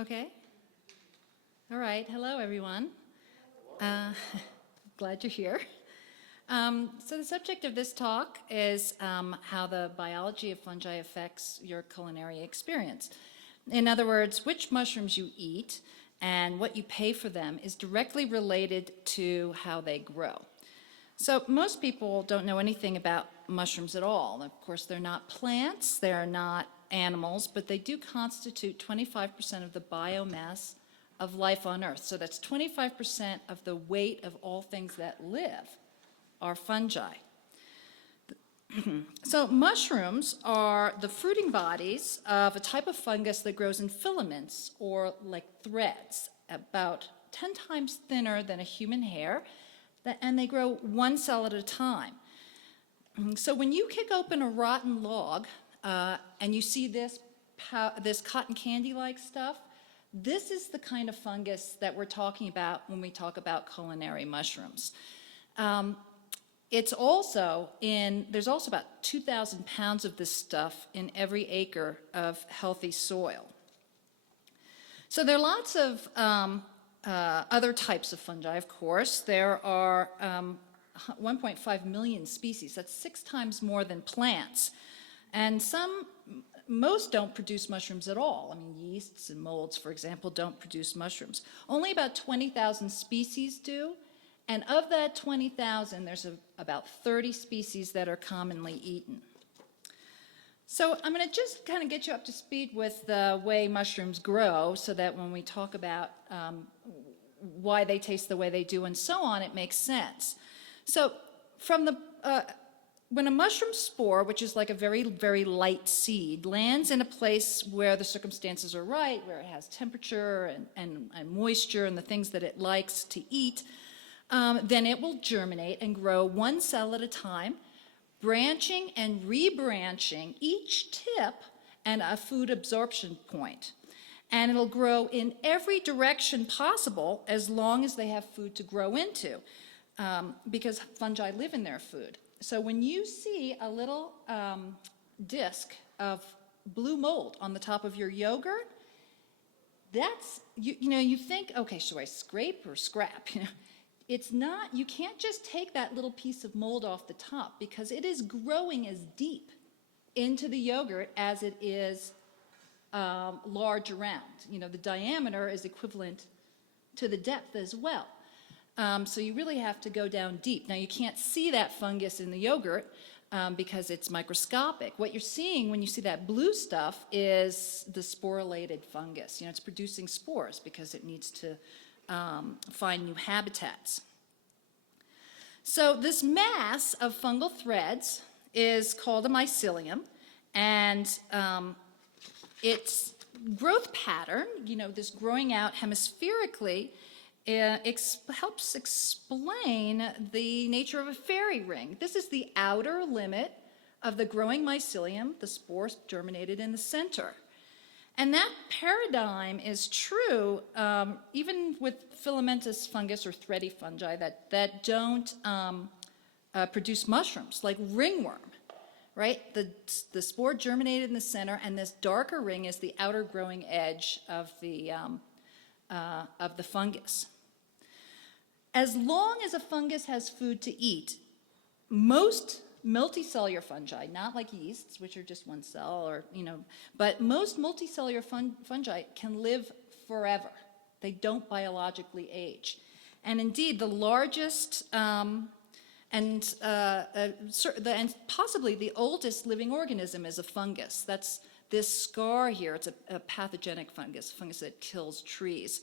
Okay. All right. Hello, everyone. Glad you're here. So the subject of this talk is how the biology of fungi affects your culinary experience. In other words, which mushrooms you eat and what you pay for them is directly related to how they grow. So most people don't know anything about mushrooms at all. Of course, they're not plants, they're not animals, but they do constitute 25% of the biomass of life on Earth. So that's 25% of the weight of all things that live are fungi. So mushrooms are the fruiting bodies of a type of fungus that grows in filaments or like threads, about 10 times thinner than a human hair, and they grow one cell at a time. So when you kick open a rotten log and you see this cotton candy-like stuff, this is the kind of fungus that we're talking about when we talk about culinary mushrooms. There's also about 2,000 pounds of this stuff in every acre of healthy soil. So there are lots of other types of fungi, of course. There are 1.5 million species. That's 6 times more than plants. And most don't produce mushrooms at all. I mean, yeasts and molds, for example, don't produce mushrooms. Only about 20,000 species do. And of that 20,000, there's about 30 species that are commonly eaten. So I'm going to just kind of get you up to speed with the way mushrooms grow so that when we talk about why they taste the way they do and so on, it makes sense. So when a mushroom spore, which is like a very, very light seed, lands in a place where the circumstances are right, where it has temperature and moisture and the things that it likes to eat, then it will germinate and grow one cell at a time, branching and rebranching each tip and a food absorption point. And it'll grow in every direction possible as long as they have food to grow into, because fungi live in their food. So when you see a little disc of blue mold on the top of your yogurt, that's, you think, okay, should I scrape or scrap? It's not, you can't just take that little piece of mold off the top because it is growing as deep into the yogurt as it is large around. The diameter is equivalent to the depth as well. So you really have to go down deep. Now you can't see that fungus in the yogurt because it's microscopic. What you're seeing when you see that blue stuff is the sporulated fungus. It's producing spores because it needs to find new habitats. So this mass of fungal threads is called a mycelium, and its growth pattern, this growing out hemispherically, helps explain the nature of a fairy ring. This is the outer limit of the growing mycelium. The spores germinated in the center. And that paradigm is true even with filamentous fungus or thready fungi that don't produce mushrooms, like ringworm, right? The spore germinated in the center, and this darker ring is the outer growing edge of the fungus. As long as a fungus has food to eat, most multicellular fungi, not like yeasts, which are just one cell, but most multicellular fungi can live forever. They don't biologically age. And indeed, the largest and possibly the oldest living organism is a fungus. That's this scar here. It's a pathogenic fungus, a fungus that kills trees.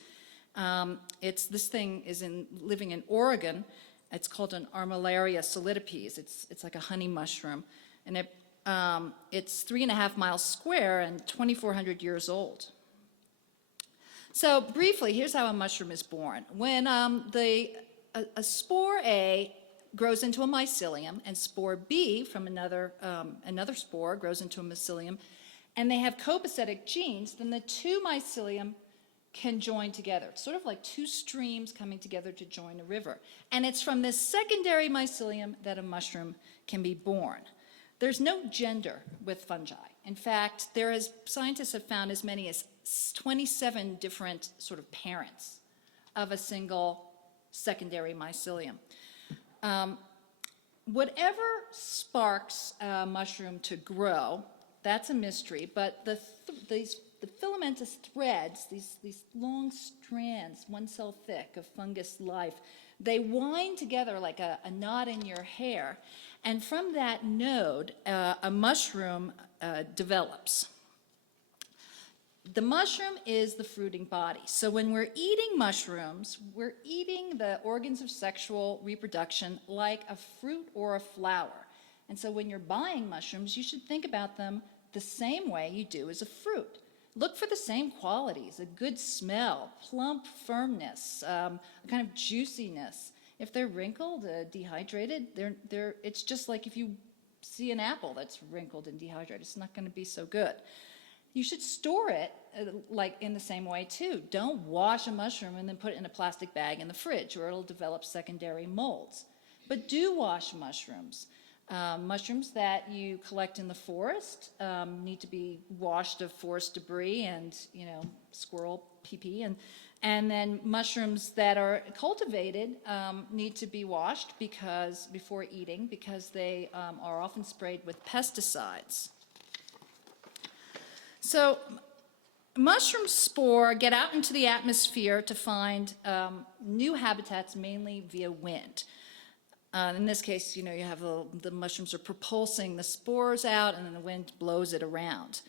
This thing is living in Oregon. It's called an Armillaria solitipes. It's like a honey mushroom, and it's 3.5 miles square and 2,400 years old. So briefly, here's how a mushroom is born. When a spore A grows into a mycelium, and spore B from another spore grows into a mycelium, and they have copacetic genes, then the two mycelium can join together. It's sort of like two streams coming together to join a river. And it's from this secondary mycelium that a mushroom can be born. There's no gender with fungi. In fact, scientists have found as many as 27 different sort of parents of a single secondary mycelium. Whatever sparks a mushroom to grow, that's a mystery, but the filamentous threads, these long strands, 1 cell thick of fungus life, they wind together like a knot in your hair, and from that node, a mushroom develops. The mushroom is the fruiting body. So when we're eating mushrooms, we're eating the organs of sexual reproduction like a fruit or a flower. And so when you're buying mushrooms, you should think about them the same way you do as a fruit. Look for the same qualities: a good smell, plump firmness, a kind of juiciness. If they're wrinkled, dehydrated, it's just like if you see an apple that's wrinkled and dehydrated, it's not going to be so good. You should store it like in the same way too. Don't wash a mushroom and then put it in a plastic bag in the fridge, or it'll develop secondary molds. But do wash mushrooms. Mushrooms that you collect in the forest need to be washed of forest debris and, squirrel pee-pee. And then mushrooms that are cultivated need to be washed before eating, because they are often sprayed with pesticides. So mushroom spore get out into the atmosphere to find new habitats, mainly via wind. In this case, you have the mushrooms are propulsing the spores out, and then the wind blows it around.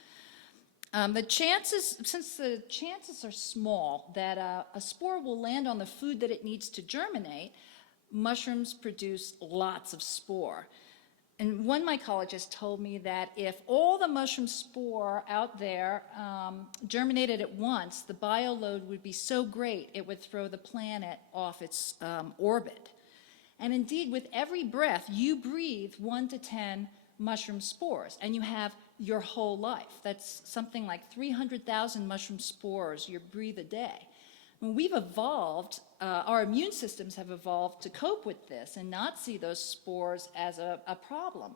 Since the chances are small that a spore will land on the food that it needs to germinate, mushrooms produce lots of spore. And one mycologist told me that if all the mushroom spore out there germinated at once, the bioload would be so great it would throw the planet off its orbit. And indeed, with every breath, you breathe 1 to 10 mushroom spores, and you have your whole life. That's something like 300,000 mushroom spores you breathe a day. When we've evolved, our immune systems have evolved to cope with this and not see those spores as a problem.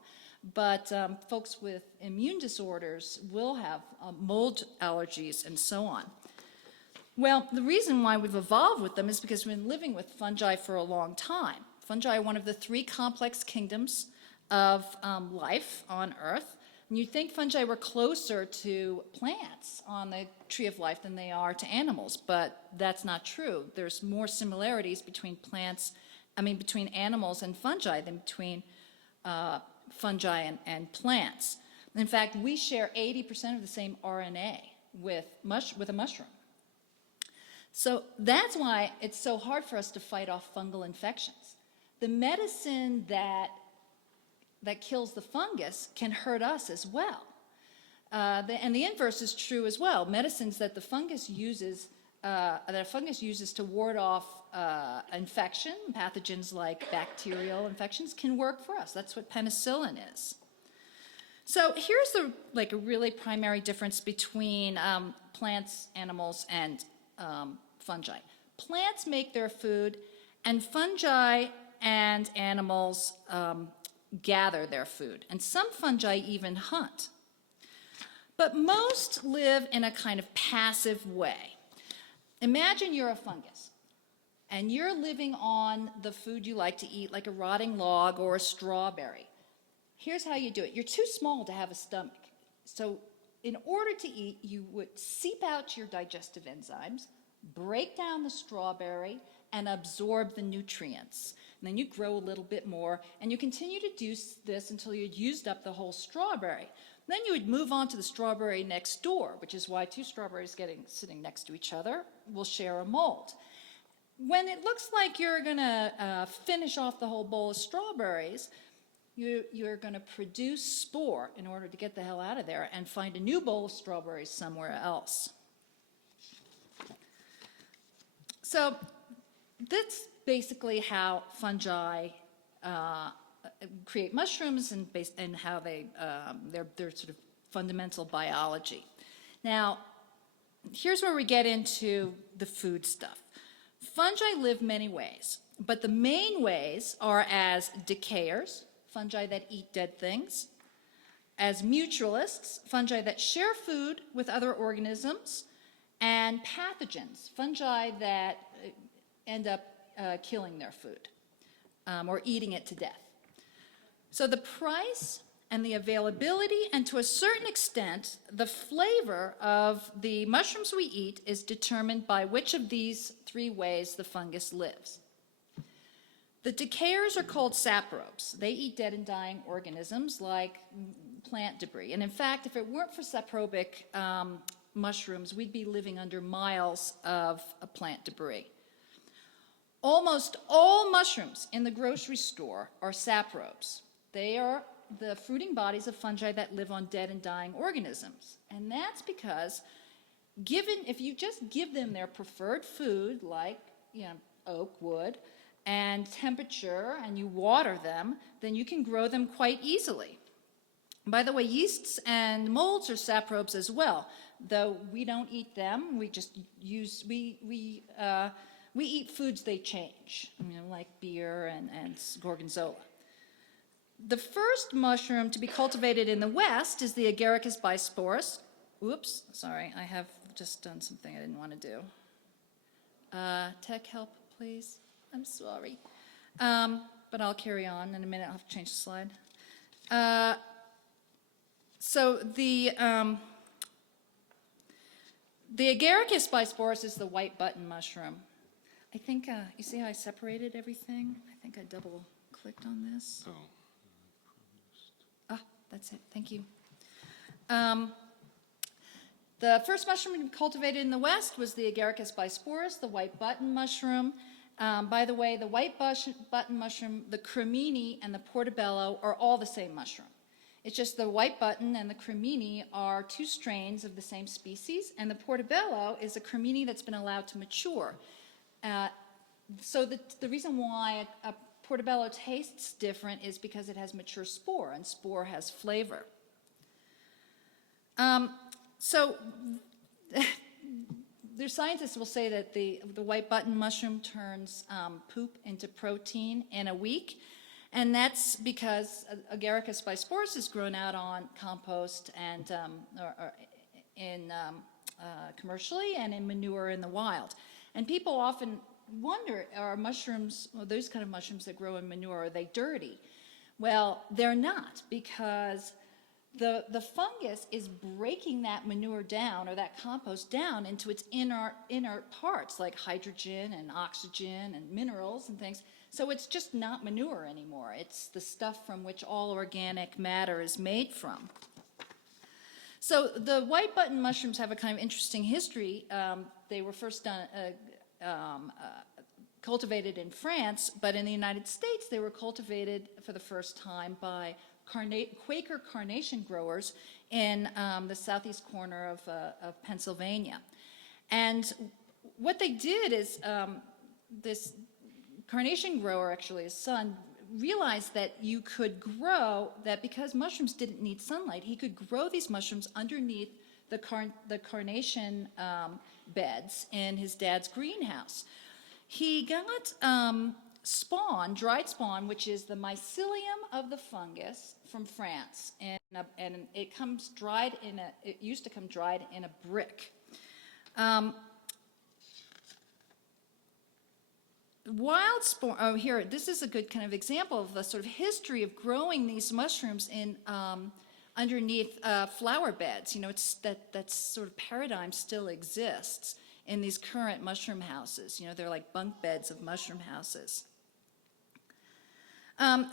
But folks with immune disorders will have mold allergies and so on. Well, the reason why we've evolved with them is because we've been living with fungi for a long time. Fungi are one of the 3 complex kingdoms of life on Earth. And you'd think fungi were closer to plants on the tree of life than they are to animals, but that's not true. There's more similarities between between animals and fungi than between fungi and plants. In fact, we share 80% of the same RNA with a mushroom. So that's why it's so hard for us to fight off fungal infections. The medicine that kills the fungus can hurt us as well. And the inverse is true as well. Medicines that the fungus uses, to ward off infection, pathogens like bacterial infections, can work for us. That's what penicillin is. So here's a really primary difference between plants, animals, and fungi. Plants make their food, and fungi and animals gather their food, and some fungi even hunt. But most live in a kind of passive way. Imagine you're a fungus, and you're living on the food you like to eat, like a rotting log or a strawberry. Here's how you do it. You're too small to have a stomach. So in order to eat, you would seep out your digestive enzymes, break down the strawberry, and absorb the nutrients. And then you grow a little bit more, and you continue to do this until you'd used up the whole strawberry. Then you would move on to the strawberry next door, which is why 2 strawberries sitting next to each other will share a mold. When it looks like you're going to finish off the whole bowl of strawberries, you're going to produce spore in order to get the hell out of there and find a new bowl of strawberries somewhere else. So that's basically how fungi create mushrooms and how their sort of fundamental biology. Now, here's where we get into the food stuff. Fungi live many ways, but the main ways are as decayers, fungi that eat dead things, as mutualists, fungi that share food with other organisms, and pathogens, fungi that end up killing their food or eating it to death. So the price and the availability, and to a certain extent, the flavor of the mushrooms we eat is determined by which of these three ways the fungus lives. The decayers are called saprobes. They eat dead and dying organisms like plant debris. And in fact, if it weren't for saprobic mushrooms, we'd be living under miles of plant debris. Almost all mushrooms in the grocery store are saprobes. They are the fruiting bodies of fungi that live on dead and dying organisms. And that's because if you just give them their preferred food, like oak wood, and temperature, and you water them, then you can grow them quite easily. By the way, yeasts and molds are saprobes as well, though we don't eat them. We just we eat foods they change, like beer and gorgonzola. The first mushroom to be cultivated in the West is the Agaricus bisporus. Oops, sorry, I have just done something I didn't want to do. Tech help, please. I'm sorry. But I'll carry on. In a minute, I'll have to change the slide. So the Agaricus bisporus is the white button mushroom. I think, you see how I separated everything? I think I double-clicked on this. Oh. That's it. Thank you. The first mushroom cultivated in the West was the Agaricus bisporus, the white button mushroom. By the way, the white button mushroom, the cremini, and the portobello are all the same mushroom. It's just the white button and the cremini are two strains of the same species, and the portobello is a cremini that's been allowed to mature. So the reason why a portobello tastes different is because it has mature spore, and spore has flavor. So their scientists will say that the white button mushroom turns poop into protein in a week, and that's because Agaricus bisporus is grown out on compost and commercially and in manure in the wild. And people often wonder, are mushrooms, well, those kind of mushrooms that grow in manure, are they dirty? Well, they're not, because the fungus is breaking that manure down, or that compost down, into its inert parts, like hydrogen and oxygen and minerals and things. So it's just not manure anymore. It's the stuff from which all organic matter is made from. So the white button mushrooms have a kind of interesting history. They were first cultivated in France, but in the United States they were cultivated for the first time by Quaker carnation growers in the southeast corner of Pennsylvania. And what they did is this carnation grower, actually his son, realized that you could grow, that because mushrooms didn't need sunlight, he could grow these mushrooms underneath the carnation beds in his dad's greenhouse. He got spawn, dried spawn, which is the mycelium of the fungus from France, and it comes dried it used to come dried in a brick. Wild spawn, oh here, this is a good kind of example of the sort of history of growing these mushrooms in underneath flower beds. It's that sort of paradigm still exists in these current mushroom houses. They're like bunk beds of mushroom houses.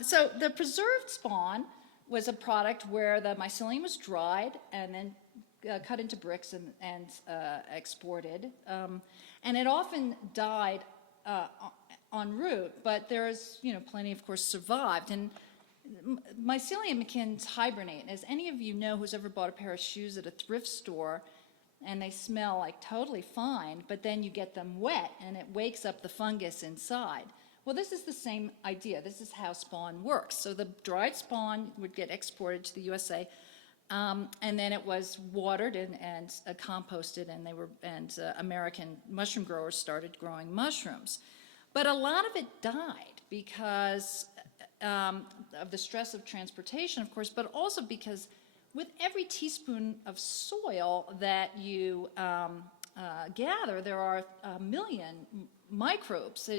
So the preserved spawn was a product where the mycelium was dried and then cut into bricks and exported. And it often died en route, but there's, plenty, of course, survived. And mycelium can hibernate. As any of you know who's ever bought a pair of shoes at a thrift store, and they smell like totally fine, but then you get them wet and it wakes up the fungus inside. Well, this is the same idea. This is how spawn works. So the dried spawn would get exported to the USA, and then it was watered and composted, and American mushroom growers started growing mushrooms. But a lot of it died because of the stress of transportation, of course, but also because with every teaspoon of soil that you gather, there are a million microbes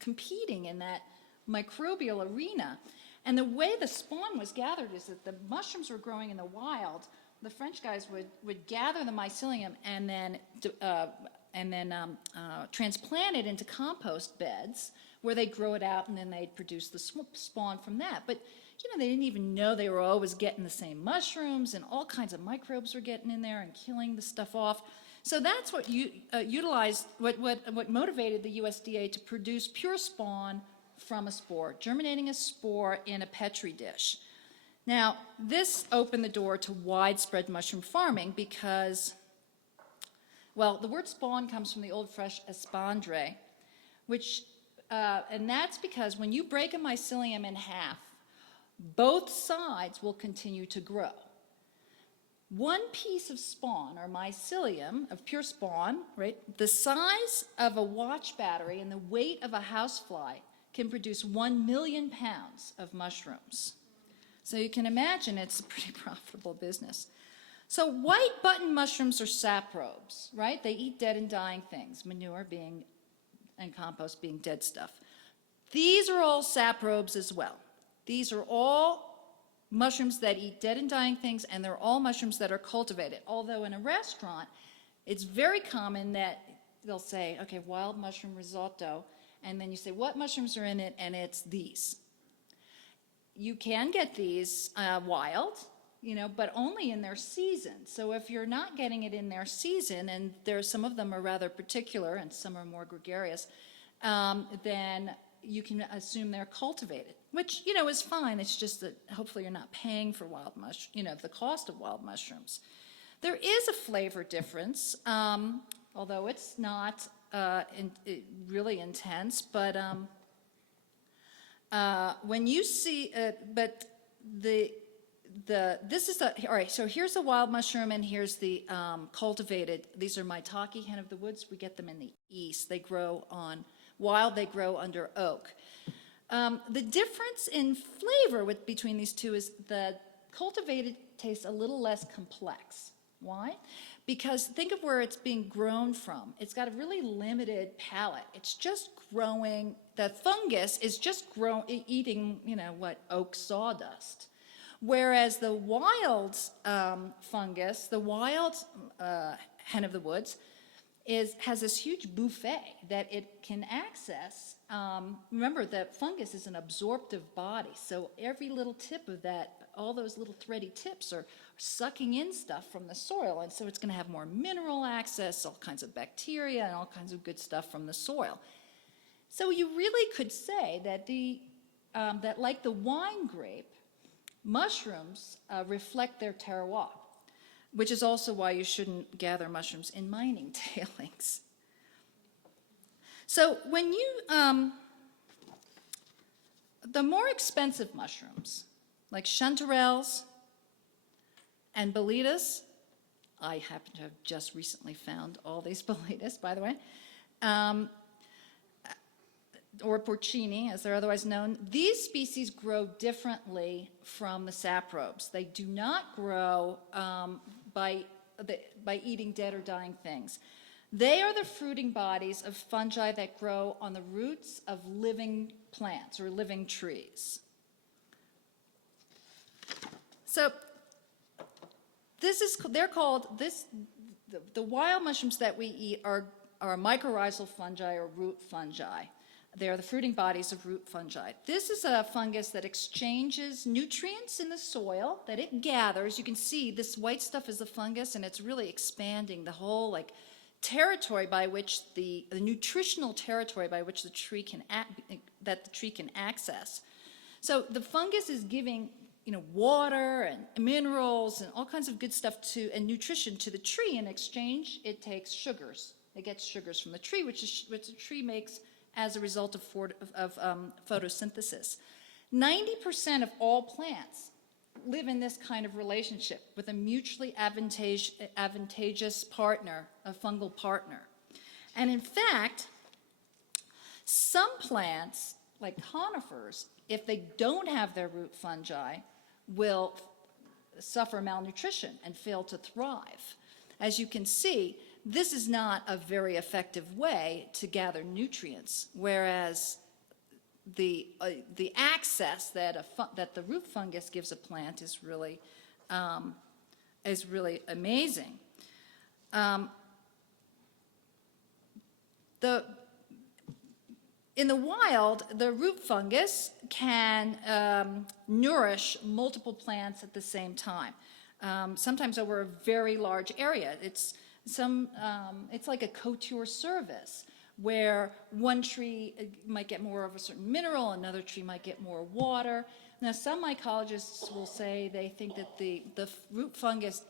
competing in that microbial arena. And the way the spawn was gathered is that the mushrooms were growing in the wild. The French guys would gather the mycelium and then transplant it into compost beds where they'd grow it out, and then they'd produce the spawn from that. But they didn't even know they were always getting the same mushrooms, and all kinds of microbes were getting in there and killing the stuff off. So that's what what motivated the USDA to produce pure spawn from a spore, germinating a spore in a Petri dish. Now, this opened the door to widespread mushroom farming because, well, the word spawn comes from the Old French espandre, and that's because when you break a mycelium in half, both sides will continue to grow. One piece of spawn, or mycelium, of pure spawn, right, the size of a watch battery and the weight of a housefly can produce 1 million pounds of mushrooms. So you can imagine it's a pretty profitable business. So white button mushrooms are saprobes, right? They eat dead and dying things, manure and compost being dead stuff. These are all saprobes as well. These are all mushrooms that eat dead and dying things, and they're all mushrooms that are cultivated. Although in a restaurant, it's very common that they'll say, okay, wild mushroom risotto, and then you say, what mushrooms are in it? And it's these. You can get these wild, but only in their season. So if you're not getting it in their season, and some of them are rather particular and some are more gregarious, then you can assume they're cultivated, which, is fine. It's just that hopefully you're not paying for wild the cost of wild mushrooms. There is a flavor difference, although it's not really intense, but when you see, this is all right, so here's the wild mushroom and here's the cultivated. These are Maitake, hen of the woods. We get them in the east. They grow they grow under oak. The difference in flavor between these two is the cultivated tastes a little less complex. Why? Because think of where it's being grown from. It's got a really limited palate. It's just growing, the fungus is just eating, oak sawdust. Whereas the wild fungus, the wild hen of the woods, has this huge buffet that it can access. Remember that fungus is an absorptive body, so every little tip of that, all those little thready tips are sucking in stuff from the soil, and so it's going to have more mineral access, all kinds of bacteria, and all kinds of good stuff from the soil. So you really could say that that like the wine grape, mushrooms reflect their terroir, which is also why you shouldn't gather mushrooms in mining tailings. So when the more expensive mushrooms, like chanterelles and boletus, I happen to have just recently found all these boletus, by the way, or porcini, as they're otherwise known, these species grow differently from the saprobes. They do not grow by eating dead or dying things. They are the fruiting bodies of fungi that grow on the roots of living plants or living trees. So the wild mushrooms that we eat are mycorrhizal fungi or root fungi. They are the fruiting bodies of root fungi. This is a fungus that exchanges nutrients in the soil that it gathers. You can see this white stuff is the fungus, and it's really expanding the whole territory by which the nutritional territory by which the tree can access. So the fungus is giving water and minerals and all kinds of good stuff and nutrition to the tree. In exchange, it takes sugars. It gets sugars from the tree, which the tree makes as a result of photosynthesis. 90% of all plants live in this kind of relationship with a mutually advantageous partner, a fungal partner. And in fact, some plants, like conifers, if they don't have their root fungi, will suffer malnutrition and fail to thrive. As you can see, this is not a very effective way to gather nutrients, whereas the access that the root fungus gives a plant is really amazing. In the wild, the root fungus can nourish multiple plants at the same time, sometimes over a very large area. It's like a couture service, where one tree might get more of a certain mineral, another tree might get more water. Now, some mycologists will say they think that the root fungus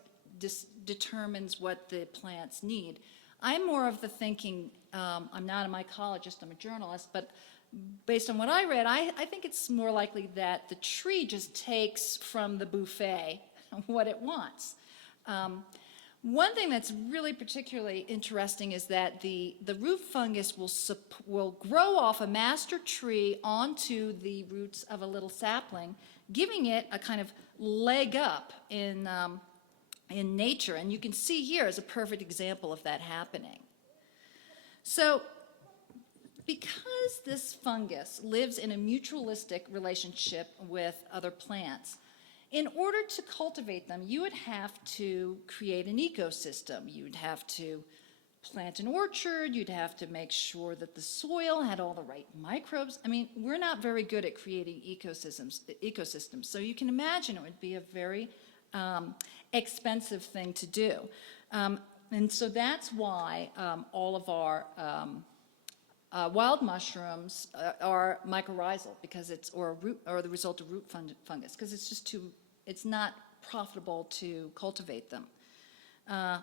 determines what the plants need. I'm more of the thinking, I'm not a mycologist, I'm a journalist, but based on what I read, I think it's more likely that the tree just takes from the buffet what it wants. One thing that's really particularly interesting is that the root fungus will grow off a master tree onto the roots of a little sapling, giving it a kind of leg up in nature. And you can see here is a perfect example of that happening. So because this fungus lives in a mutualistic relationship with other plants, in order to cultivate them, you would have to create an ecosystem. You would have to plant an orchard. You'd have to make sure that the soil had all the right microbes. I mean, we're not very good at creating ecosystems. So you can imagine it would be a very expensive thing to do. And so that's why all of our wild mushrooms are mycorrhizal, because it's or the result of root fungus, because it's just it's not profitable to cultivate them. I'm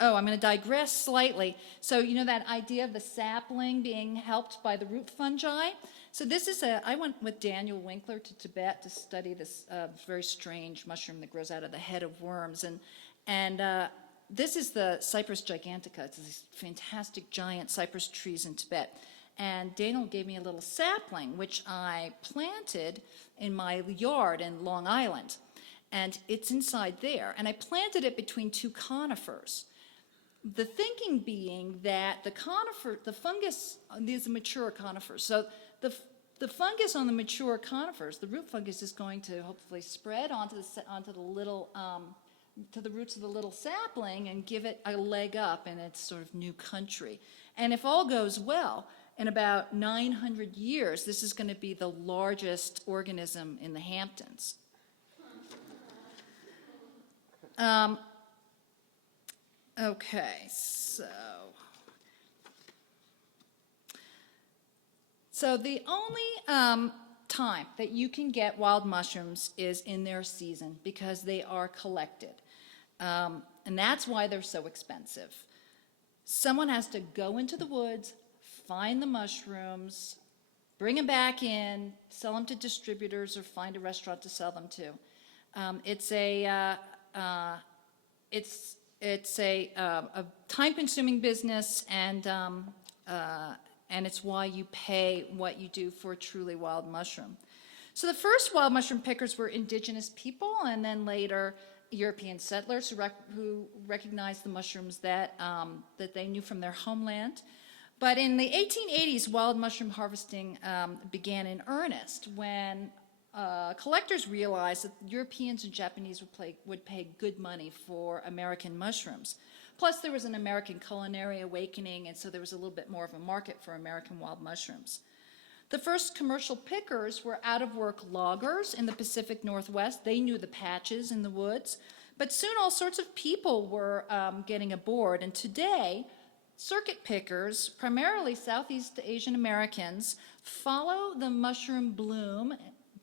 going to digress slightly. So you know that idea of the sapling being helped by the root fungi? So this is I went with Daniel Winkler to Tibet to study this very strange mushroom that grows out of the head of worms, and this is the Cypress gigantica. It's these fantastic giant cypress trees in Tibet. And Daniel gave me a little sapling, which I planted in my yard in Long Island. And it's inside there. And I planted it between two conifers. The thinking being that the fungus, these are mature conifers. So the fungus on the mature conifers, the root fungus, is going to hopefully spread onto the little to the roots of the little sapling and give it a leg up in its sort of new country. And if all goes well, in about 900 years, this is going to be the largest organism in the Hamptons. Okay, so the only time that you can get wild mushrooms is in their season, because they are collected. And that's why they're so expensive. Someone has to go into the woods, find the mushrooms, bring them back in, sell them to distributors, or find a restaurant to sell them to. It's a time-consuming business, and it's why you pay what you do for a truly wild mushroom. So the first wild mushroom pickers were indigenous people, and then later European settlers who recognized the mushrooms that they knew from their homeland. But in the 1880s, wild mushroom harvesting began in earnest when collectors realized that Europeans and Japanese would pay good money for American mushrooms. Plus, there was an American culinary awakening, and so there was a little bit more of a market for American wild mushrooms. The first commercial pickers were out-of-work loggers in the Pacific Northwest. They knew the patches in the woods. But soon all sorts of people were getting aboard, and today, circuit pickers, primarily Southeast Asian Americans, follow the mushroom bloom,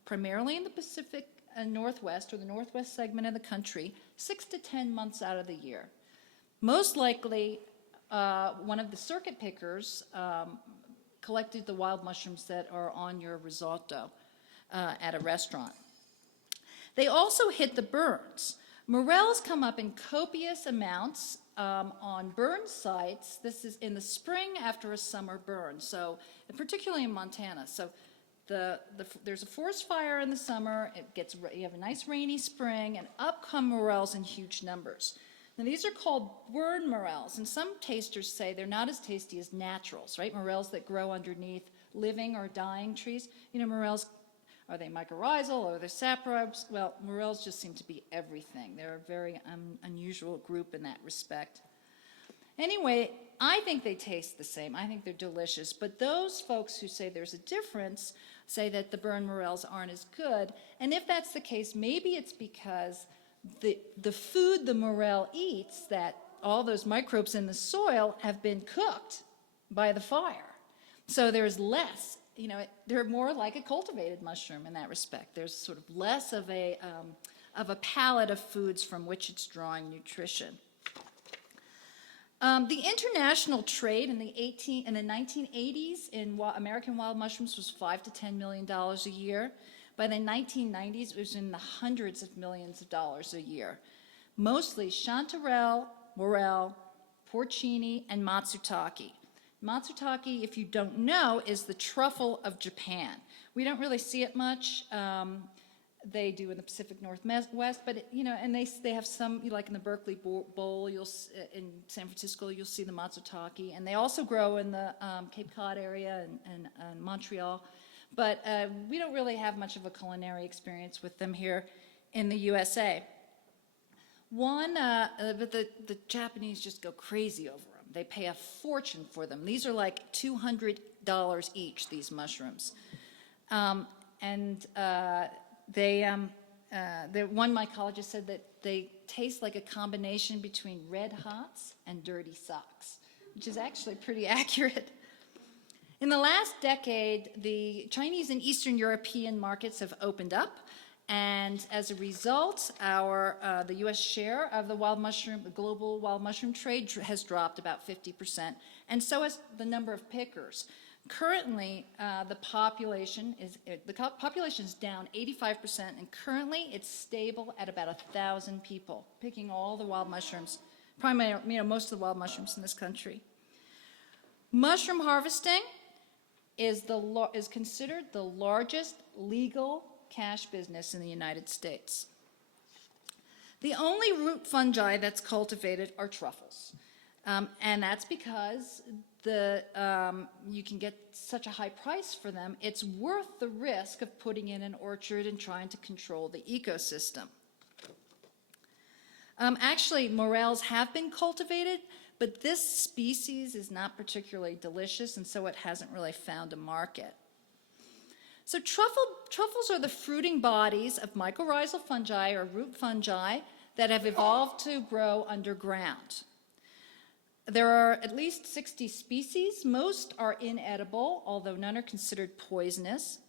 primarily in the Pacific Northwest, or the Northwest segment of the country, 6 to 10 months out of the year. Most likely, one of the circuit pickers collected the wild mushrooms that are on your risotto at a restaurant. They also hit the burns. Morels come up in copious amounts on burn sites. This is in the spring after a summer burn, so particularly in Montana. So there's a forest fire in the summer. You have a nice rainy spring, and up come morels in huge numbers. Now, these are called word morels, and some tasters say they're not as tasty as naturals, right? Morels that grow underneath living or dying trees. You know, morels, are they mycorrhizal or are they saprobes? Well, morels just seem to be everything. They're a very unusual group in that respect. Anyway, I think they taste the same. I think they're delicious. But those folks who say there's a difference say that the burn morels aren't as good. And if that's the case, maybe it's because the food the morel eats, that all those microbes in the soil have been cooked by the fire. So there's less, you know, they're more like a cultivated mushroom in that respect. There's sort of less of a palette of foods from which it's drawing nutrition. The international trade in the 1980s in American wild mushrooms was $5 to $10 million a year. By the 1990s, it was in the hundreds of millions of dollars a year. Mostly chanterelle, morel, porcini, and matsutake. Matsutake, if you don't know, is the truffle of Japan. We don't really see it much. They do in the Pacific Northwest, but you know, and they have some, like in the Berkeley Bowl, in San Francisco, you'll see the matsutake, and they also grow in the Cape Cod area and Montreal. But we don't really have much of a culinary experience with them here in the USA. But the Japanese just go crazy over them. They pay a fortune for them. These are like $200 each, these mushrooms. The one mycologist said that they taste like a combination between Red Hots and dirty socks, which is actually pretty accurate. In the last decade, the Chinese and Eastern European markets have opened up, and as a result, the U.S. share of the global wild mushroom trade has dropped about 50%, and so has the number of pickers. Currently, the population is down 85%, and currently it's stable at about 1,000 people picking all the wild mushrooms, primarily, most of the wild mushrooms in this country. Mushroom harvesting is considered the largest legal cash business in the United States. The only root fungi that's cultivated are truffles, and that's because you can get such a high price for them. It's worth the risk of putting in an orchard and trying to control the ecosystem. Actually, morels have been cultivated, but this species is not particularly delicious, and so it hasn't really found a market. So truffles are the fruiting bodies of mycorrhizal fungi or root fungi that have evolved to grow underground. There are at least 60 species. Most are inedible, although none are considered poisonous.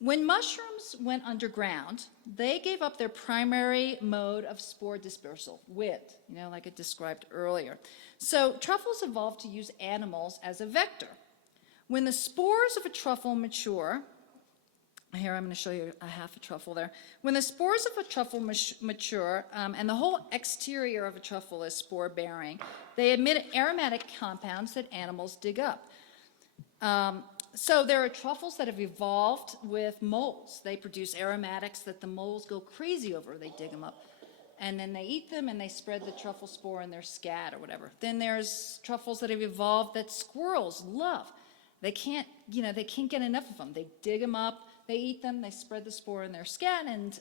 When mushrooms went underground, they gave up their primary mode of spore dispersal, WID, like I described earlier. So truffles evolved to use animals as a vector. When the spores of a truffle mature, here I'm going to show you a half a truffle there. When the spores of a truffle mature, and the whole exterior of a truffle is spore-bearing, they emit aromatic compounds that animals dig up. So there are truffles that have evolved with moles. They produce aromatics that the moles go crazy over. They dig them up, and then they eat them, and they spread the truffle spore in their scat or whatever. Then there's truffles that have evolved that squirrels love. They can't get enough of them. They dig them up, they eat them, they spread the spore in their scat, and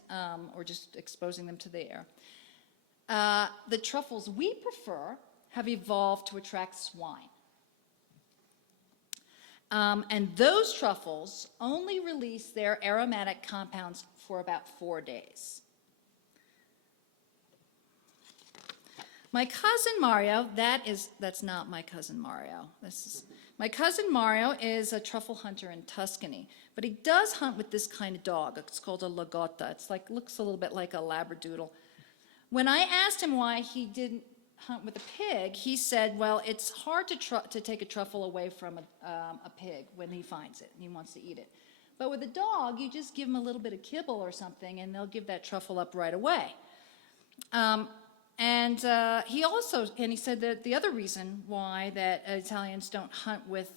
or just exposing them to the air. The truffles we prefer have evolved to attract swine. And those truffles only release their aromatic compounds for about 4 days. My cousin Mario, that's not my cousin Mario. My cousin Mario is a truffle hunter in Tuscany, but he does hunt with this kind of dog. It's called a lagotta. Looks a little bit like a labradoodle. When I asked him why he didn't hunt with a pig, he said, well, it's hard to take a truffle away from a pig when he finds it and he wants to eat it. But with a dog, you just give him a little bit of kibble or something and they'll give that truffle up right away. He said that the other reason why that Italians don't hunt with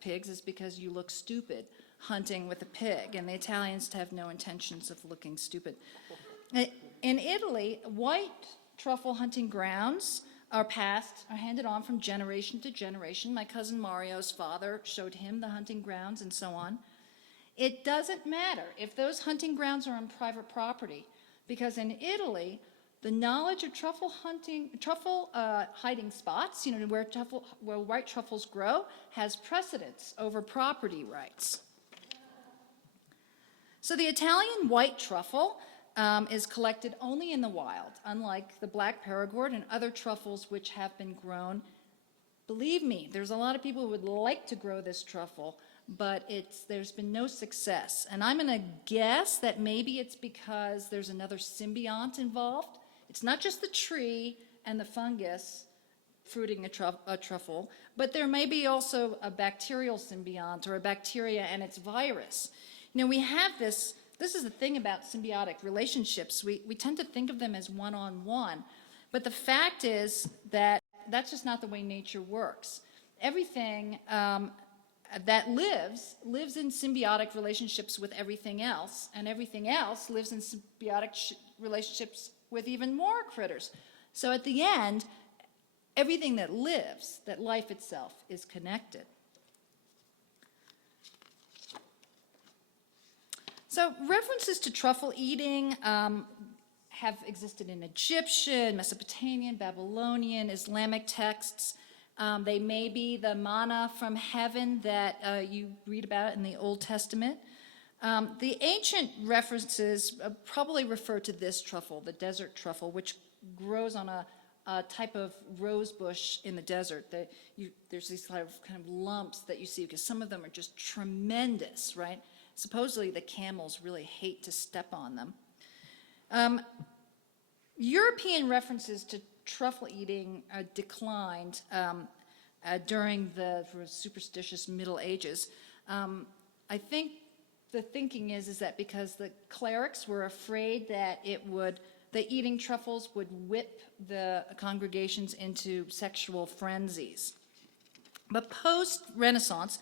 pigs is because you look stupid hunting with a pig, and the Italians have no intentions of looking stupid. In Italy, white truffle hunting grounds are handed on from generation to generation. My cousin Mario's father showed him the hunting grounds and so on. It doesn't matter if those hunting grounds are on private property, because in Italy, the knowledge of truffle hiding spots, where white truffles grow, has precedence over property rights. So the Italian white truffle is collected only in the wild, unlike the black Perigord and other truffles which have been grown. Believe me, there's a lot of people who would like to grow this truffle, but there's been no success. And I'm going to guess that maybe it's because there's another symbiont involved. It's not just the tree and the fungus fruiting a truffle, but there may be also a bacterial symbiont or a bacteria and its virus. We have this is the thing about symbiotic relationships. We tend to think of them as one-on-one, but the fact is that that's just not the way nature works. Everything that lives in symbiotic relationships with everything else, and everything else lives in symbiotic relationships with even more critters. So at the end, everything that lives, that life itself, is connected. So references to truffle eating have existed in Egyptian, Mesopotamian, Babylonian, Islamic texts. They may be the manna from heaven that you read about in the Old Testament. The ancient references probably refer to this truffle, the desert truffle, which grows on a type of rose bush in the desert. There's these kind of lumps that you see, because some of them are just tremendous, right? Supposedly the camels really hate to step on them. European references to truffle eating declined during the superstitious Middle Ages. I think the thinking is that because the clerics were afraid that eating truffles would whip the congregations into sexual frenzies. But post-Renaissance,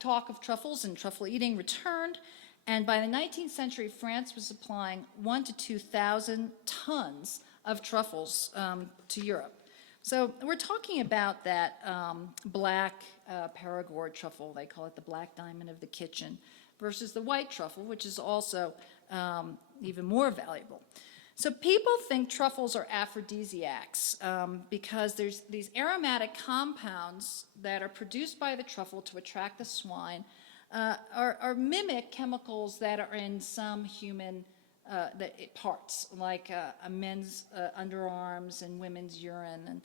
talk of truffles and truffle eating returned, and by the 19th century, France was supplying 1,000 to 2,000 tons of truffles to Europe. So we're talking about that black Perigord truffle, they call it the black diamond of the kitchen, versus the white truffle, which is also even more valuable. So people think truffles are aphrodisiacs because there's these aromatic compounds that are produced by the truffle to attract the swine are mimic chemicals that are in some human parts, like a men's underarms and women's urine.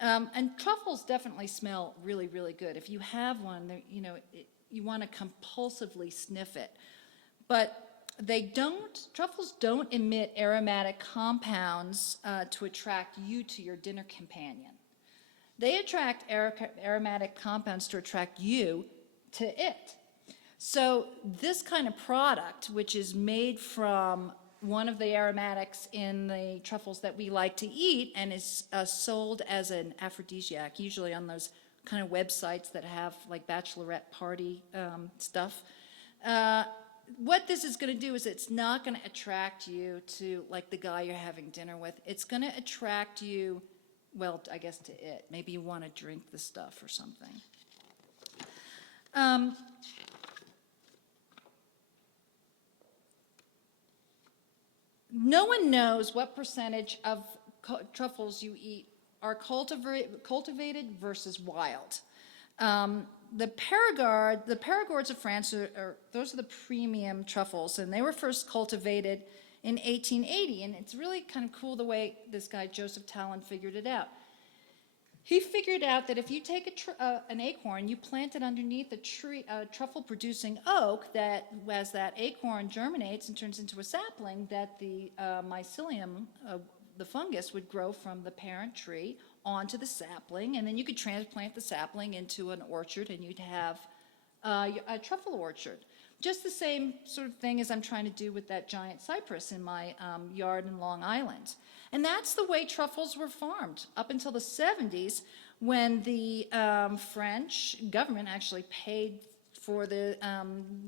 And truffles definitely smell really, really good. If you have one, you want to compulsively sniff it. But truffles don't emit aromatic compounds to attract you to your dinner companion. They attract aromatic compounds to attract you to it. So this kind of product, which is made from one of the aromatics in the truffles that we like to eat and is sold as an aphrodisiac, usually on those kind of websites that have like bachelorette party stuff, what this is going to do is it's not going to attract you to like the guy you're having dinner with. It's going to attract you, well, I guess to it. Maybe you want to drink the stuff or something. No one knows what percentage of truffles you eat are cultivated versus wild. The Perigords of France, those are the premium truffles, and they were first cultivated in 1880, and it's really kind of cool the way this guy, Joseph Talon, figured it out. He figured out that if you take an acorn, you plant it underneath a truffle-producing oak, that as that acorn germinates and turns into a sapling, that the mycelium, the fungus, would grow from the parent tree onto the sapling, and then you could transplant the sapling into an orchard, and you'd have a truffle orchard. Just the same sort of thing as I'm trying to do with that giant cypress in my yard in Long Island. And that's the way truffles were farmed up until the 70s, when the French government actually paid for the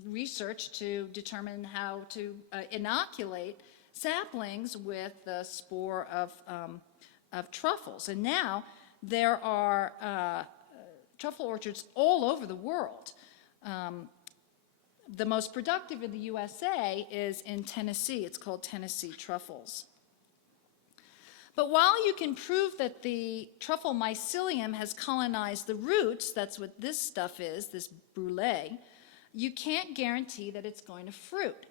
research to determine how to inoculate saplings with the spore of truffles. And now there are truffle orchards all over the world. The most productive in the USA is in Tennessee. It's called Tennessee truffles. But while you can prove that the truffle mycelium has colonized the roots, that's what this stuff is, this brulee, you can't guarantee that it's going to fruit.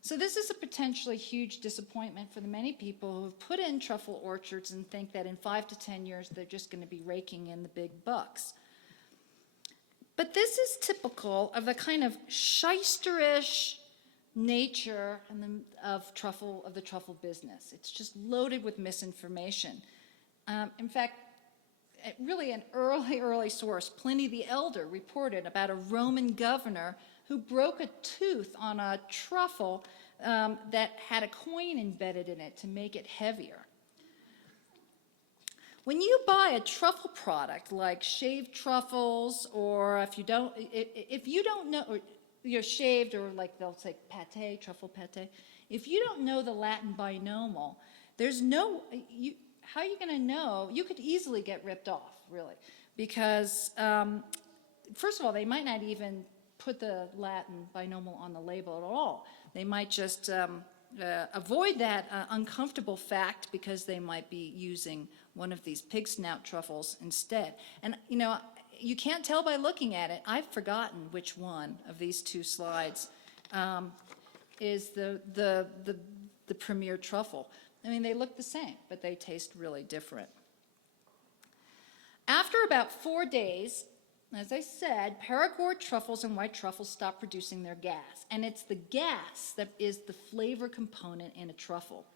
So this is a potentially huge disappointment for the many people who have put in truffle orchards and think that in 5 to 10 years they're just going to be raking in the big bucks. But this is typical of the kind of shysterish nature of the truffle business. It's just loaded with misinformation. In fact, really an early source, Pliny the Elder, reported about a Roman governor who broke a tooth on a truffle that had a coin embedded in it to make it heavier. When you buy a truffle product like shaved truffles, or if you don't know, or you're shaved, or like they'll say pate, truffle pate, if you don't know the Latin binomial, there's no, how are you going to know? You could easily get ripped off, really, because first of all, they might not even put the Latin binomial on the label at all. They might just avoid that uncomfortable fact because they might be using one of these pig snout truffles instead. And you can't tell by looking at it. I've forgotten which one of these two slides is the premier truffle. I mean, they look the same, but they taste really different. After about 4 days, as I said, Perigord truffles and white truffles stop producing their gas, and it's the gas that is the flavor component in a truffle.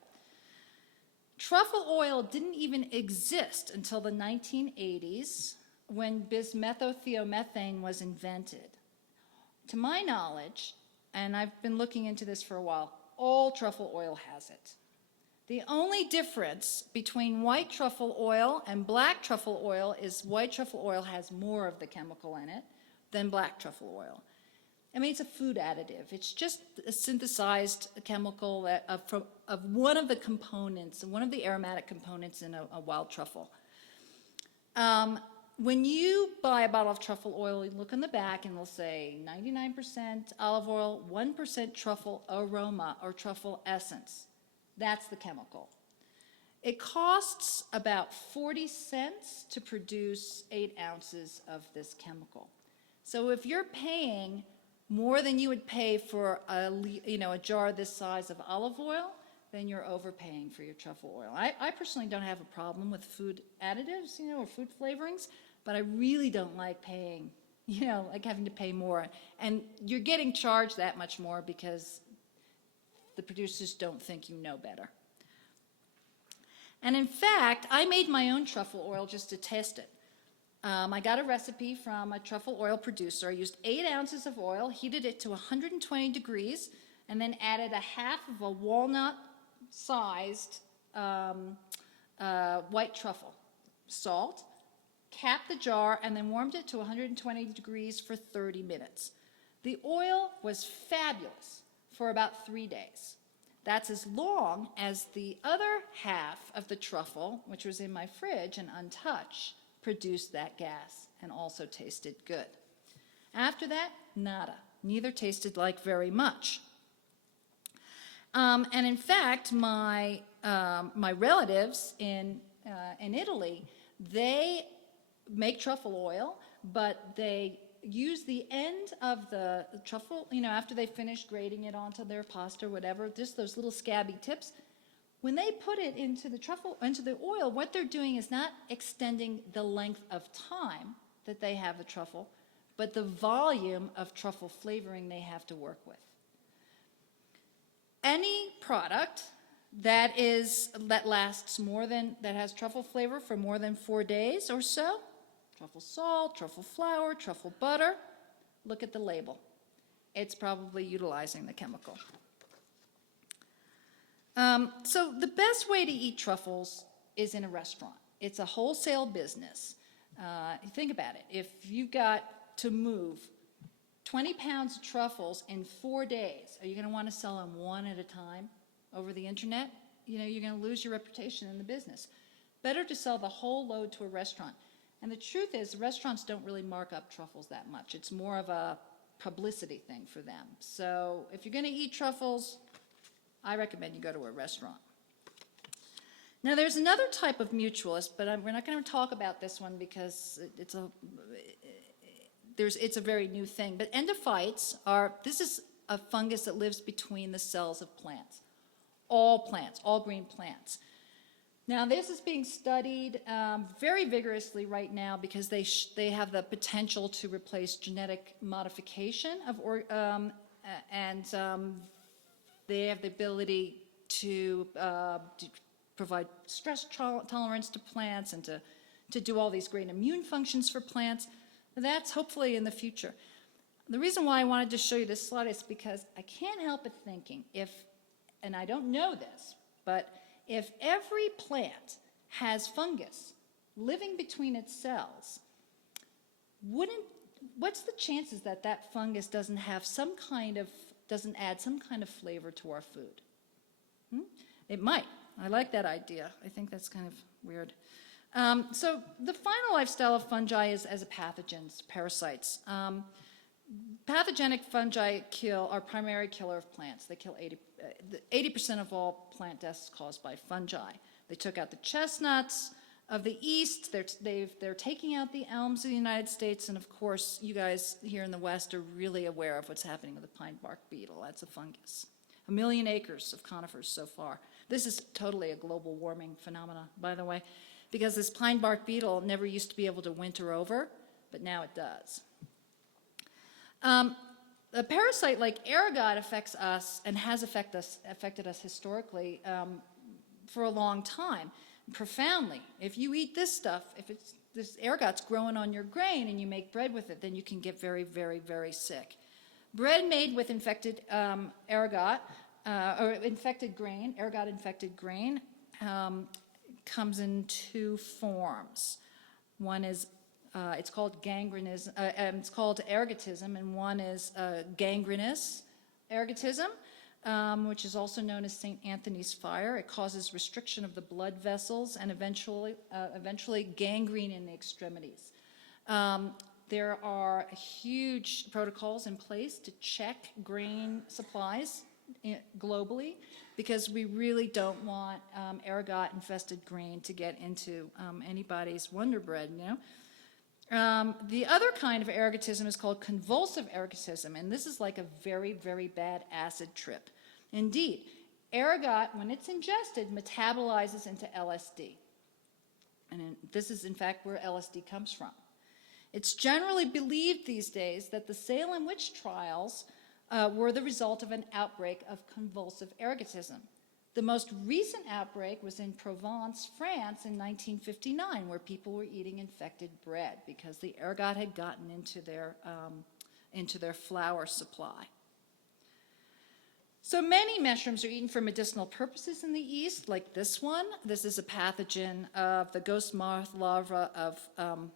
Truffle oil didn't even exist until the 1980s when bismethothioethane was invented. To my knowledge, and I've been looking into this for a while, all truffle oil has it. The only difference between white truffle oil and black truffle oil is white truffle oil has more of the chemical in it than black truffle oil. I mean, it's a food additive. It's just a synthesized chemical of one of the components, one of the aromatic components in a wild truffle. When you buy a bottle of truffle oil, you look on the back and it'll say 99% olive oil, 1% truffle aroma or truffle essence. That's the chemical. It costs about 40 cents to produce 8 ounces of this chemical. So if you're paying more than you would pay for a jar this size of olive oil, then you're overpaying for your truffle oil. I personally don't have a problem with food additives, or food flavorings, but I really don't like paying, like having to pay more. And you're getting charged that much more because the producers don't think you know better. And in fact, I made my own truffle oil just to test it. I got a recipe from a truffle oil producer. I used 8 ounces of oil, heated it to 120 degrees, and then added a half of a walnut-sized white truffle, salt, capped the jar, and then warmed it to 120 degrees for 30 minutes. The oil was fabulous for about 3 days. That's as long as the other half of the truffle, which was in my fridge and untouched, produced that gas and also tasted good. After that, nada. Neither tasted like very much. And in fact, my relatives in Italy, they make truffle oil, but they use the end of the truffle, after they finish grating it onto their pasta or whatever, just those little scabby tips. When they put it into the oil, what they're doing is not extending the length of time that they have the truffle, but the volume of truffle flavoring they have to work with. Any product that lasts that has truffle flavor for more than 4 days or so, truffle salt, truffle flour, truffle butter, look at the label. It's probably utilizing the chemical. So the best way to eat truffles is in a restaurant. It's a wholesale business. Think about it. If you got to move 20 pounds of truffles in 4 days, are you going to want to sell them one at a time? over the internet, you know, you're going to lose your reputation in the business. Better to sell the whole load to a restaurant. And the truth is, restaurants don't really mark up truffles that much. It's more of a publicity thing for them. So if you're going to eat truffles, I recommend you go to a restaurant. Now there's another type of mutualist, but we're not going to talk about this one because it's a very new thing. But endophytes this is a fungus that lives between the cells of plants, all green plants. Now this is being studied very vigorously right now because they have the potential to replace genetic modification and they have the ability to provide stress tolerance to plants and to do all these great immune functions for plants. That's hopefully in the future. The reason why I wanted to show you this slide is because I can't help but thinking and I don't know this, but if every plant has fungus living between its cells, what's the chances that that fungus doesn't add some kind of flavor to our food? It might. I like that idea. I think that's kind of weird. So the final lifestyle of fungi is as a pathogens, parasites. Pathogenic fungi are primary killer of plants. They kill 80% of all plant deaths caused by fungi. They took out the chestnuts of the East. They're taking out the elms of the United States. And of course, you guys here in the West are really aware of what's happening with the pine bark beetle. That's a fungus. 1 million acres of conifers so far. This is totally a global warming phenomena, by the way, because this pine bark beetle never used to be able to winter over, but now it does. A parasite like ergot affects us and has affected us historically for a long time, profoundly. If you eat this stuff, this ergot's growing on your grain and you make bread with it, then you can get very, very, very sick. Bread made with infected ergot, or infected grain, ergot-infected grain, comes in two forms. One is it's called it's called ergotism, and one is gangrenous ergotism, which is also known as St. Anthony's fire. It causes restriction of the blood vessels and eventually gangrene in the extremities. There are huge protocols in place to check grain supplies globally because we really don't want ergot-infested grain to get into anybody's Wonder Bread, you know. The other kind of ergotism is called convulsive ergotism, and this is like a very, very bad acid trip. Indeed, ergot, when it's ingested, metabolizes into LSD. And this is, in fact, where LSD comes from. It's generally believed these days that the Salem witch trials were the result of an outbreak of convulsive ergotism. The most recent outbreak was in Provence, France in 1959, where people were eating infected bread because the ergot had gotten into their flour supply. So many mushrooms are eaten for medicinal purposes in the East, like this one. This is a pathogen of the ghost moth larva of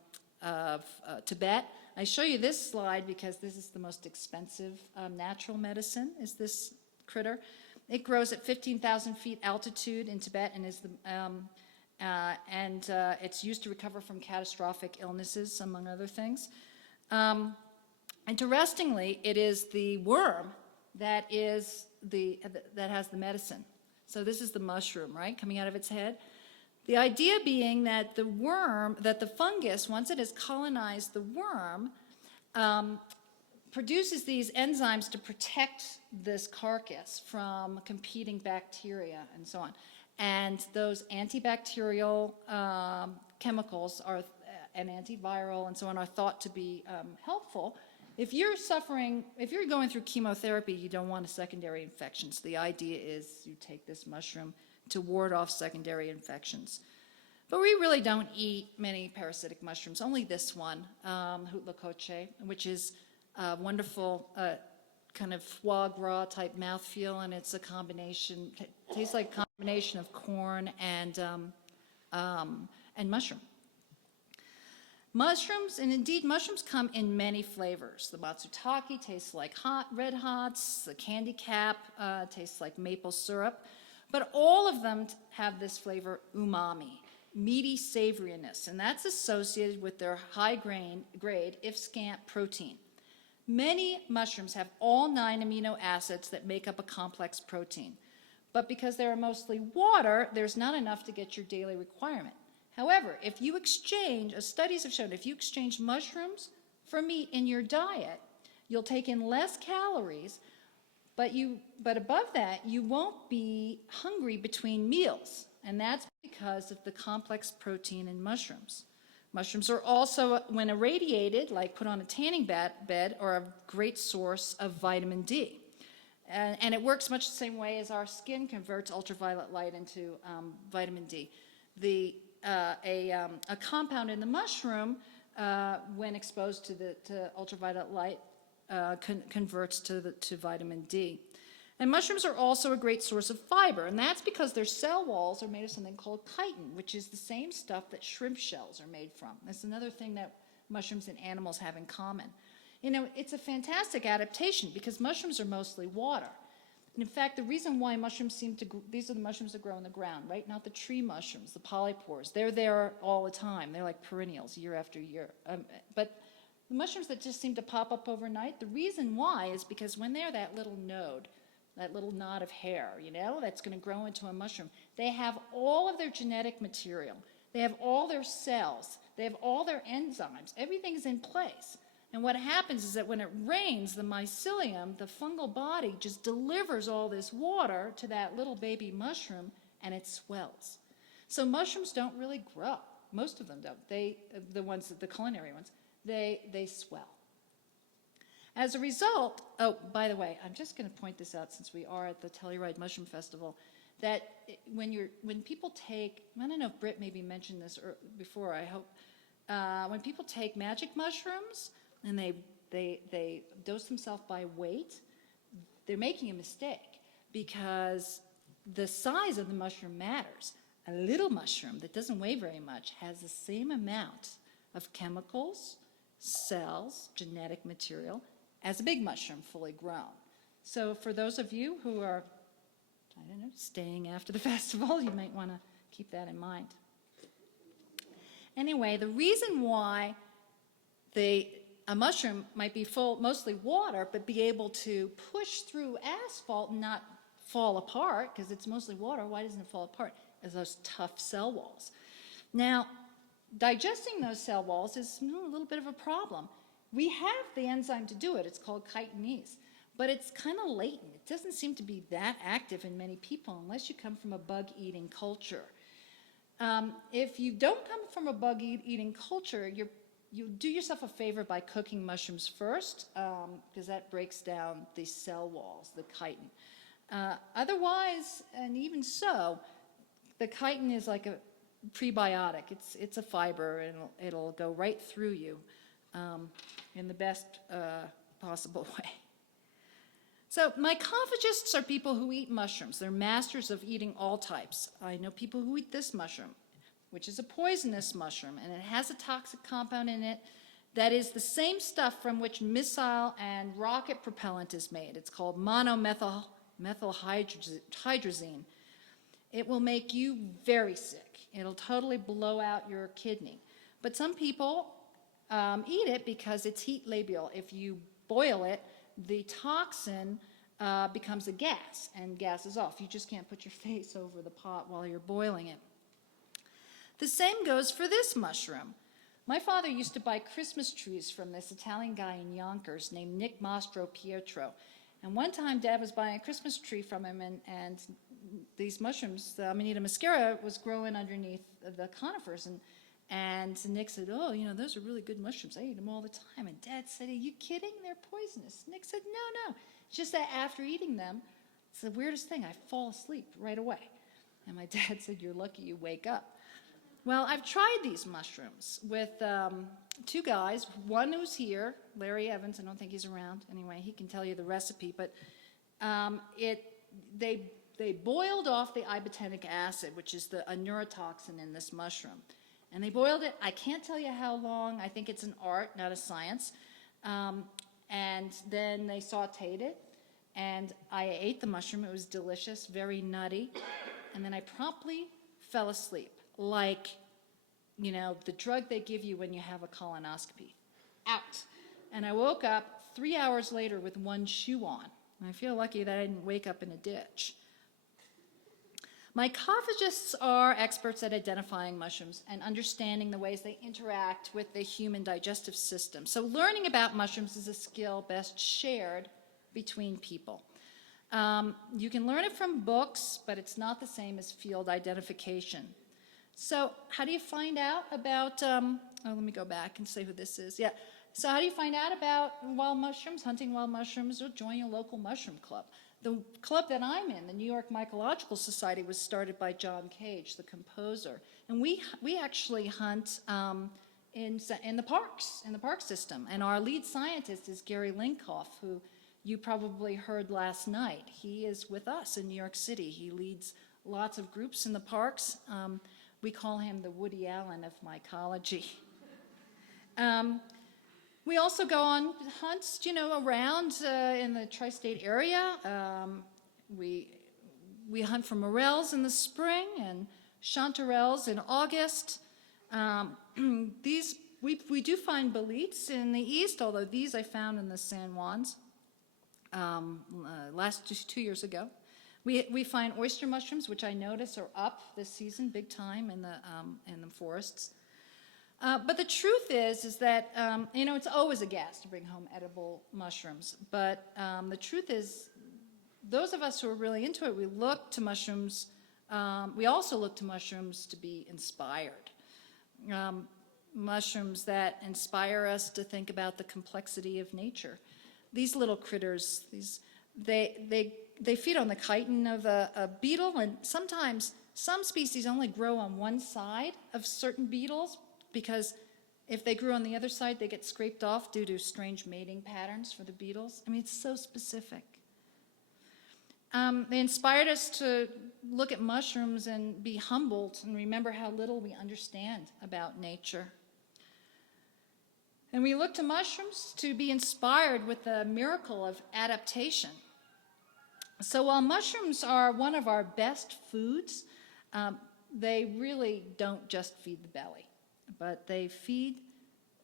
Tibet. I show you this slide because this is the most expensive natural medicine, is this critter. It grows at 15,000 feet altitude in Tibet and it's used to recover from catastrophic illnesses, among other things. Interestingly, it is the worm that has the medicine. So this is the mushroom, right, coming out of its head. The idea being that the fungus, once it has colonized the worm, produces these enzymes to protect this carcass from competing bacteria and so on. And those antibacterial chemicals and antiviral and so on are thought to be helpful. If you're going through chemotherapy, you don't want a secondary infection. So the idea is you take this mushroom to ward off secondary infections. But we really don't eat many parasitic mushrooms, only this one, Huitlacoche, which is a wonderful kind of foie gras type mouthfeel, and it's a combination, tastes like a combination of corn and mushroom. Mushrooms, and indeed mushrooms come in many flavors. The matsutake tastes like red hots, the candy cap tastes like maple syrup. But all of them have this flavor umami, meaty savoriness, and that's associated with their high grade, if scant, protein. Many mushrooms have all 9 amino acids that make up a complex protein. But because they're mostly water, there's not enough to get your daily requirement. However, if you exchange, as studies have shown, if you exchange mushrooms for meat in your diet, you'll take in less calories, but above that, you won't be hungry between meals. And that's because of the complex protein in mushrooms. Mushrooms are also, when irradiated, like put on a tanning bed, are a great source of vitamin D. And it works much the same way as our skin converts ultraviolet light into vitamin D. A compound in the mushroom, when exposed to ultraviolet light, converts to vitamin D. And mushrooms are also a great source of fiber, and that's because their cell walls are made of something called chitin, which is the same stuff that shrimp shells are made from. That's another thing that mushrooms and animals have in common. You know, it's a fantastic adaptation because mushrooms are mostly water. And in fact, the reason why mushrooms these are the mushrooms that grow in the ground, right? Not the tree mushrooms, the polypores. They're there all the time. They're like perennials, year after year. But the mushrooms that just seem to pop up overnight, the reason why is because when they're that little node, that little knot of hair, you know, that's going to grow into a mushroom, they have all of their genetic material. They have all their cells. They have all their enzymes. Everything's in place. And what happens is that when it rains, the mycelium, the fungal body, just delivers all this water to that little baby mushroom, and it swells. So mushrooms don't really grow. Most of them don't. The culinary ones, they swell. As a result, oh, by the way, I'm just going to point this out since we are at the Telluride Mushroom Festival, that when people take, I don't know if Britt maybe mentioned this before, I hope, when people take magic mushrooms and they dose themselves by weight, they're making a mistake because the size of the mushroom matters. A little mushroom that doesn't weigh very much has the same amount of chemicals, cells, genetic material, as a big mushroom fully grown. So for those of you who are, I don't know, staying after the festival, you might want to keep that in mind. Anyway, the reason why a mushroom might be mostly water, but be able to push through asphalt and not fall apart, because it's mostly water, why doesn't it fall apart? Is those tough cell walls. Now, digesting those cell walls is a little bit of a problem. We have the enzyme to do it. It's called chitinase, but it's kind of latent. It doesn't seem to be that active in many people unless you come from a bug-eating culture. If you don't come from a bug-eating culture, you do yourself a favor by cooking mushrooms first, because that breaks down the cell walls, the chitin. Otherwise, and even so, the chitin is like a prebiotic. It's a fiber, and it'll go right through you in the best possible way. So mycologists are people who eat mushrooms. They're masters of eating all types. I know people who eat this mushroom, which is a poisonous mushroom, and it has a toxic compound in it that is the same stuff from which missile and rocket propellant is made. It's called monomethylhydrazine. It will make you very sick. It'll totally blow out your kidney. But some people eat it because it's heat labial. If you boil it, the toxin becomes a gas, and gas is off. You just can't put your face over the pot while you're boiling it. The same goes for this mushroom. My father used to buy Christmas trees from this Italian guy in Yonkers named Nick Mastro Pietro. And one time Dad was buying a Christmas tree from him, and these mushrooms, the Amanita muscaria, was growing underneath the conifers. And Nick said, oh, you know, those are really good mushrooms. I eat them all the time. And Dad said, are you kidding? They're poisonous. Nick said, no. It's just that after eating them, it's the weirdest thing. I fall asleep right away. And my dad said, you're lucky you wake up. Well, I've tried these mushrooms with two guys. One who's here, Larry Evans. I don't think he's around. Anyway, he can tell you the recipe. But they boiled off the ibotenic acid, which is a neurotoxin in this mushroom. And they boiled it, I can't tell you how long. I think it's an art, not a science. And then they sauteed it. And I ate the mushroom. It was delicious, very nutty. And then I promptly fell asleep, like, you know, the drug they give you when you have a colonoscopy. Out. And I woke up 3 hours later with one shoe on. And I feel lucky that I didn't wake up in a ditch. Mycologists are experts at identifying mushrooms and understanding the ways they interact with the human digestive system. So learning about mushrooms is a skill best shared between people. You can learn it from books, but it's not the same as field identification. So how do you find out about, let me go back and say who this is. Yeah. So how do you find out about wild mushrooms, hunting wild mushrooms, or join your local mushroom club? The club that I'm in, the New York Mycological Society, was started by John Cage, the composer. And we actually hunt in the parks, in the park system. And our lead scientist is Gary Linkoff, who you probably heard last night. He is with us in New York City. He leads lots of groups in the parks. We call him the Woody Allen of mycology. We also go on hunts, you know, around in the tri-state area. We hunt for morels in the spring and chanterelles in August. We do find boletes in the east, although these I found in the San Juans just 2 years ago. We find oyster mushrooms, which I notice are up this season, big time in the forests. But the truth is that, you know, it's always a gas to bring home edible mushrooms. But the truth is, those of us who are really into it, we look to mushrooms. We also look to mushrooms to be inspired. Mushrooms that inspire us to think about the complexity of nature. These little critters, they feed on the chitin of a beetle, and sometimes some species only grow on one side of certain beetles, because if they grew on the other side, they get scraped off due to strange mating patterns for the beetles. I mean, it's so specific. They inspired us to look at mushrooms and be humbled and remember how little we understand about nature. And we look to mushrooms to be inspired with the miracle of adaptation. So while mushrooms are one of our best foods, they really don't just feed the belly, but they feed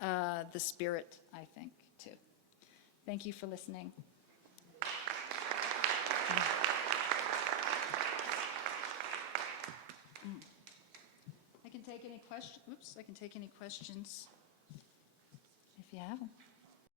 the spirit, I think, too. Thank you for listening. I can take any questions. I can take any questions if you have them.